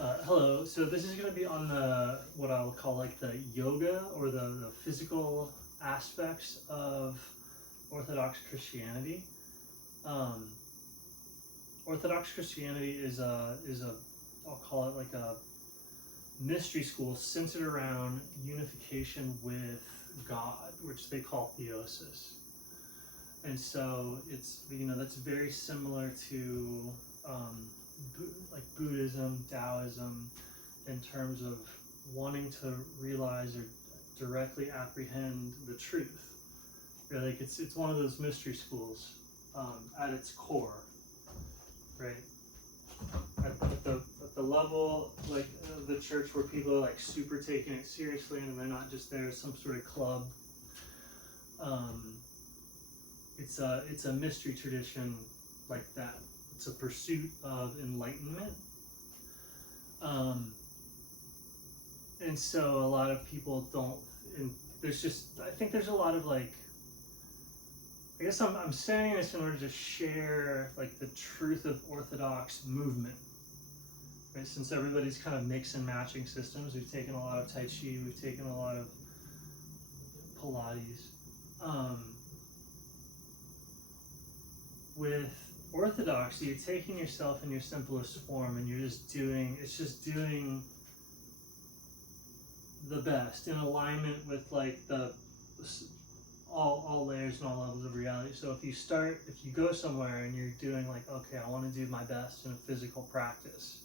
Hello. So this is going to be on the what I'll call like the yoga or the physical aspects of Orthodox Christianity. Um, Orthodox Christianity is a I'll call it like a mystery school centered around unification with God, which they call theosis. And so it's that's very similar to like Buddhism, Taoism, in terms of wanting to realize or directly apprehend the truth. Right? Like it's one of those mystery schools at its core, right? At the level like of the church where people are like super taking it seriously and they're not just there as some sort of club. Um, it's a mystery tradition like that. It's a pursuit of enlightenment. Um, and so a lot of people don't, and I think there's a lot of like, I guess I'm saying this in order to share like the truth of Orthodox movement. Right? Since everybody's kind of mix and matching systems, we've taken a lot of Tai Chi, we've taken a lot of Pilates. With Orthodoxy, you're taking yourself in your simplest form and it's just doing the best in alignment with like all layers and all levels of reality. So if you go somewhere and you're doing like, okay, I want to do my best in a physical practice.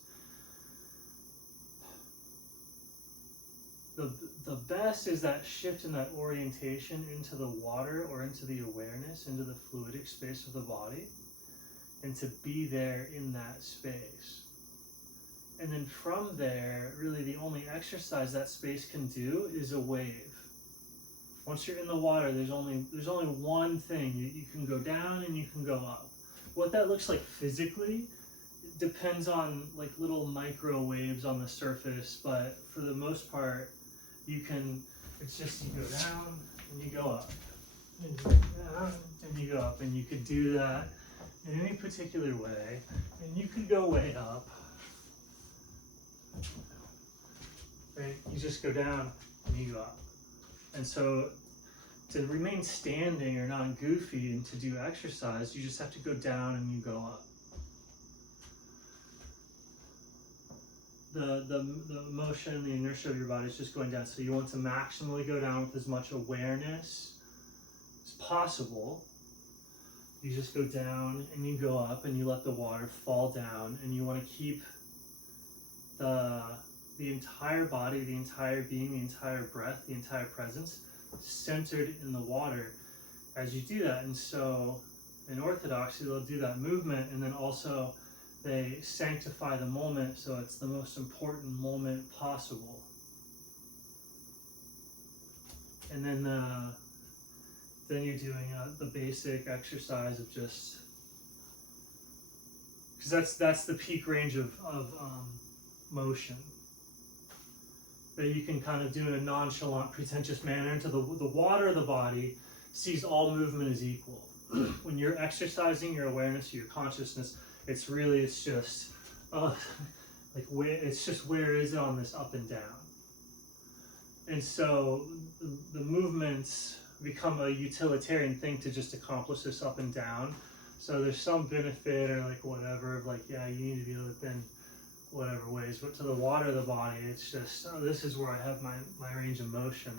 The best is that shift in that orientation into the water or into the awareness, into the fluidic space of the body, and to be there in that space. And then from there, really the only exercise that space can do is a wave. Once you're in the water, there's only one thing. You can go down and you can go up. What that looks like physically depends on like little micro waves on the surface, but for the most part, it's just you go down and you go up. And you go down and you go up. And you could do that in any particular way. And you could go way up. Right? You just go down and you go up. And so to remain standing or not goofy and to do exercise, you just have to go down and you go up. The motion, the inertia of your body is just going down. So you want to maximally go down with as much awareness as possible. You just go down and you go up and you let the water fall down, and you want to keep the entire body, the entire being, the entire breath, the entire presence centered in the water as you do that. And so in Orthodoxy, they'll do that movement, and then also they sanctify the moment so it's the most important moment possible. And then you're doing the basic exercise of just, because that's the peak range of motion that you can kind of do in a nonchalant, pretentious manner into the water of the body sees all movement as equal. When you're exercising your awareness, your consciousness, it's just like where is it on this up and down? And so the movements become a utilitarian thing to just accomplish this up and down. So there's some benefit or like whatever of like, yeah, you need to be within whatever ways, but to the water of the body, it's just, this is where I have my range of motion.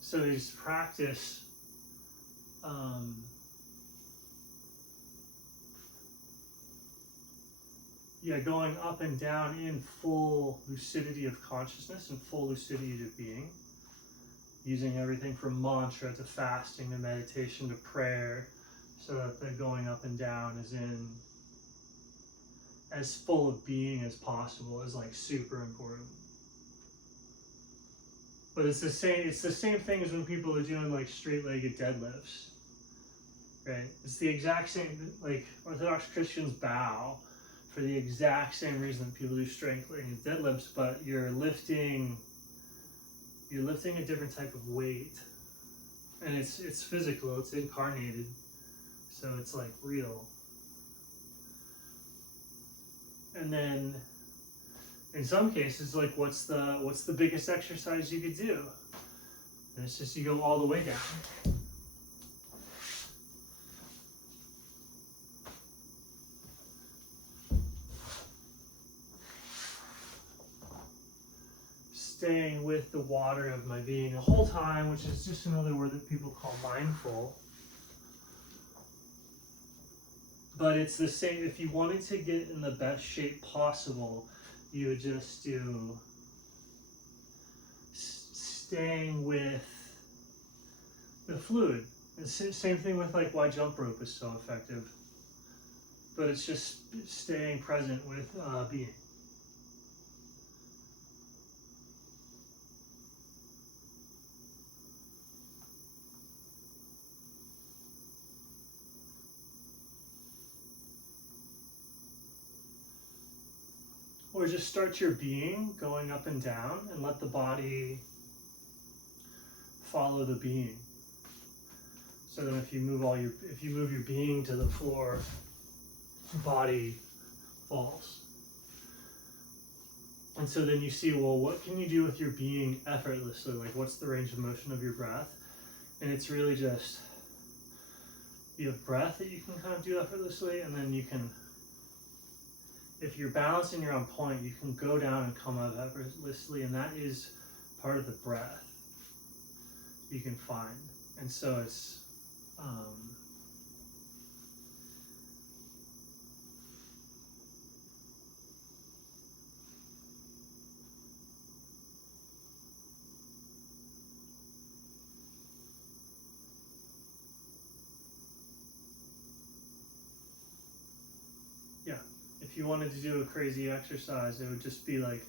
So you just practice going up and down in full lucidity of consciousness and full lucidity of being, using everything from mantra to fasting to meditation to prayer, so that the going up and down is in as full of being as possible is like super important. But it's the same thing as when people are doing like straight-legged deadlifts, right? It's the exact same, like Orthodox Christians bow for the exact same reason that people do straight-legged deadlifts, but you're lifting a different type of weight, and it's physical, it's incarnated, so it's like real. And then in some cases, like what's the biggest exercise you could do? And it's just you go all the way down. Staying with the water of my being the whole time, which is just another word that people call mindful. But it's the same. If you wanted to get in the best shape possible, you would just do staying with the fluid. And same thing with like why jump rope is so effective. But it's just staying present with being. Or just start your being going up and down and let the body follow the being. So then if you move your being to the floor, the body falls. And so then you see, well, what can you do with your being effortlessly? Like what's the range of motion of your breath? And it's really just, you have breath that you can kind of do effortlessly, and then you can, if you're balanced and you're on point, you can go down and come up effortlessly, and that is part of the breath you can find. And so it's, yeah, if you wanted to do a crazy exercise, it would just be like,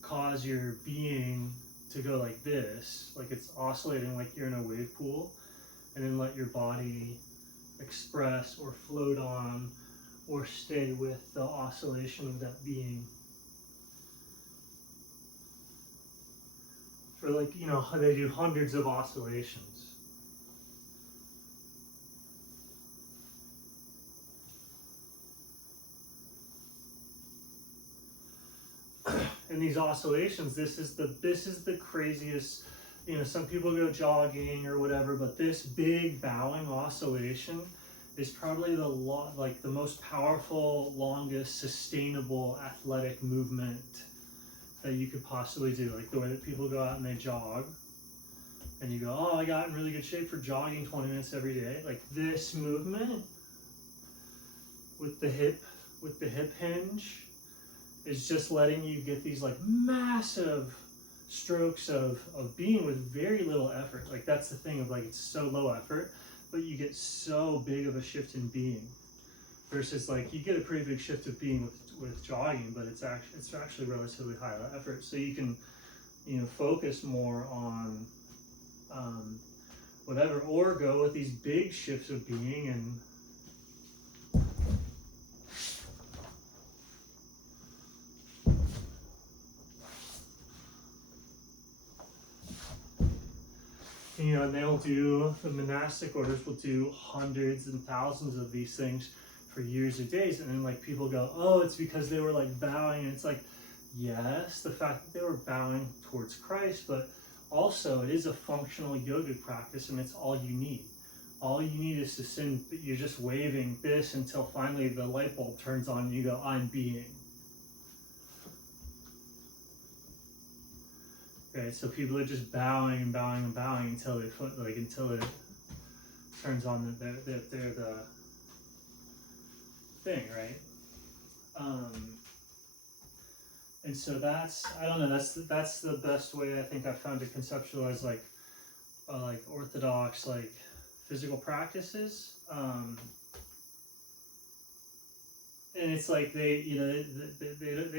cause your being to go like this, like it's oscillating like you're in a wave pool, and then let your body express or float on or stay with the oscillation of that being. For like, you know, they do hundreds of oscillations. And these oscillations, this is the craziest, you know, some people go jogging or whatever, but this big bowing oscillation is probably the most powerful, longest, sustainable athletic movement that you could possibly do. Like the way that people go out and they jog, and you go, oh, I got in really good shape for jogging 20 minutes every day. Like this movement with the hip hinge is just letting you get these like massive strokes of being with very little effort. Like that's the thing of like, it's so low effort, but you get so big of a shift in being, versus like you get a pretty big shift of being with jogging, but it's actually relatively high effort. So you can, you know, focus more on whatever, or go with these big shifts of being and you know, and they'll do, the monastic orders will do hundreds and thousands of these things for years or days, and then like people go, oh, it's because they were like bowing, and it's like, yes, the fact that they were bowing towards Christ, but also it is a functional yogic practice, and it's all you need. All you need is to sit, you're just waving this until finally the light bulb turns on and you go, I'm being. Right, so people are just bowing and bowing and bowing until until it turns on that they're the thing, right? And so that's, I don't know, that's the best way I think I've found to conceptualize like Orthodox like physical practices. And it's like they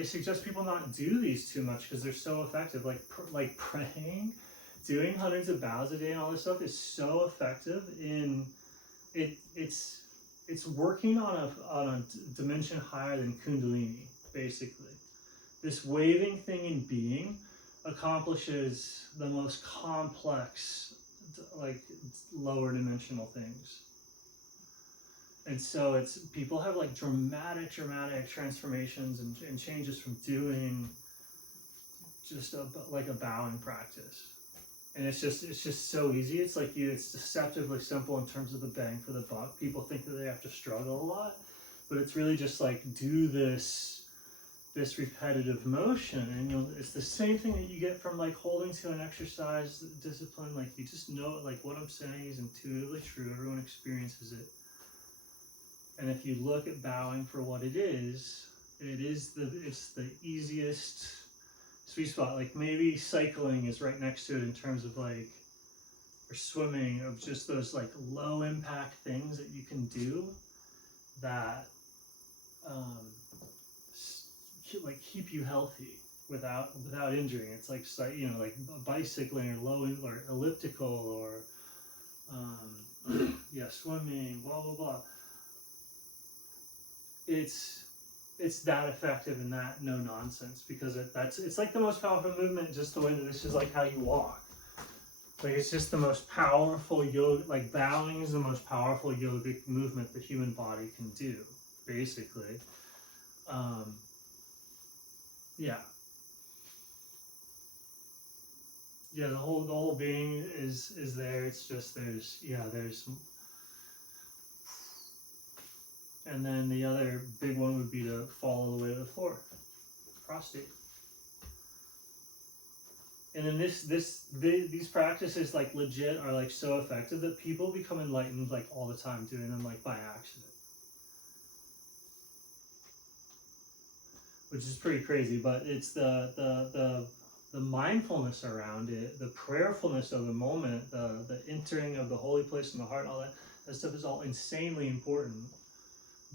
suggest people not do these too much because they're so effective. Like praying, doing hundreds of bows a day and all this stuff is so effective in it's working on a dimension higher than Kundalini, basically. This waving thing in being accomplishes the most complex, like lower dimensional things. And so it's people have like dramatic transformations and changes from doing just like a bowing practice. And it's just so easy. It's like it's deceptively simple in terms of the bang for the buck. People think that they have to struggle a lot, but it's really just like do this repetitive motion, and it's the same thing that you get from like holding to an exercise discipline. Like you just know, like what I'm saying is intuitively true. Everyone experiences it. And if you look at bowing for what it is it's the easiest sweet spot. Like maybe cycling is right next to it in terms of like, or swimming, of just those like low impact things that you can do that like keep you healthy without injuring. It's like like bicycling or or elliptical or yeah, swimming, blah blah blah. It's that effective and that no nonsense, because it's like the most powerful movement, just the way that this is like how you walk. Like it's just the most powerful yoga. Like bowing is the most powerful yogic movement the human body can do, basically. Yeah. Yeah, the whole being is there. It's just there's and then the other big one would be to fall all the way to the floor, prostate. And then these practices like legit are like so effective that people become enlightened like all the time doing them like by accident, which is pretty crazy. But it's the mindfulness around it, the prayerfulness of the moment, the entering of the holy place in the heart, all that stuff is all insanely important.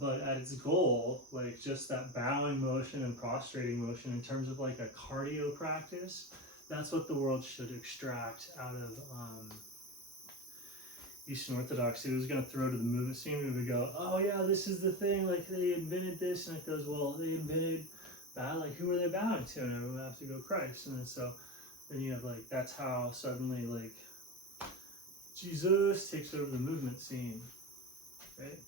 But at its goal, like just that bowing motion and prostrating motion in terms of like a cardio practice, that's what the world should extract out of Eastern Orthodoxy. It was going to throw to the movement scene. We would go, oh yeah, this is the thing, like they invented this, and it goes, well, they invented like who are they bowing to? And everyone would have to go Christ. And then so then you have like, that's how suddenly like Jesus takes over the movement scene, right?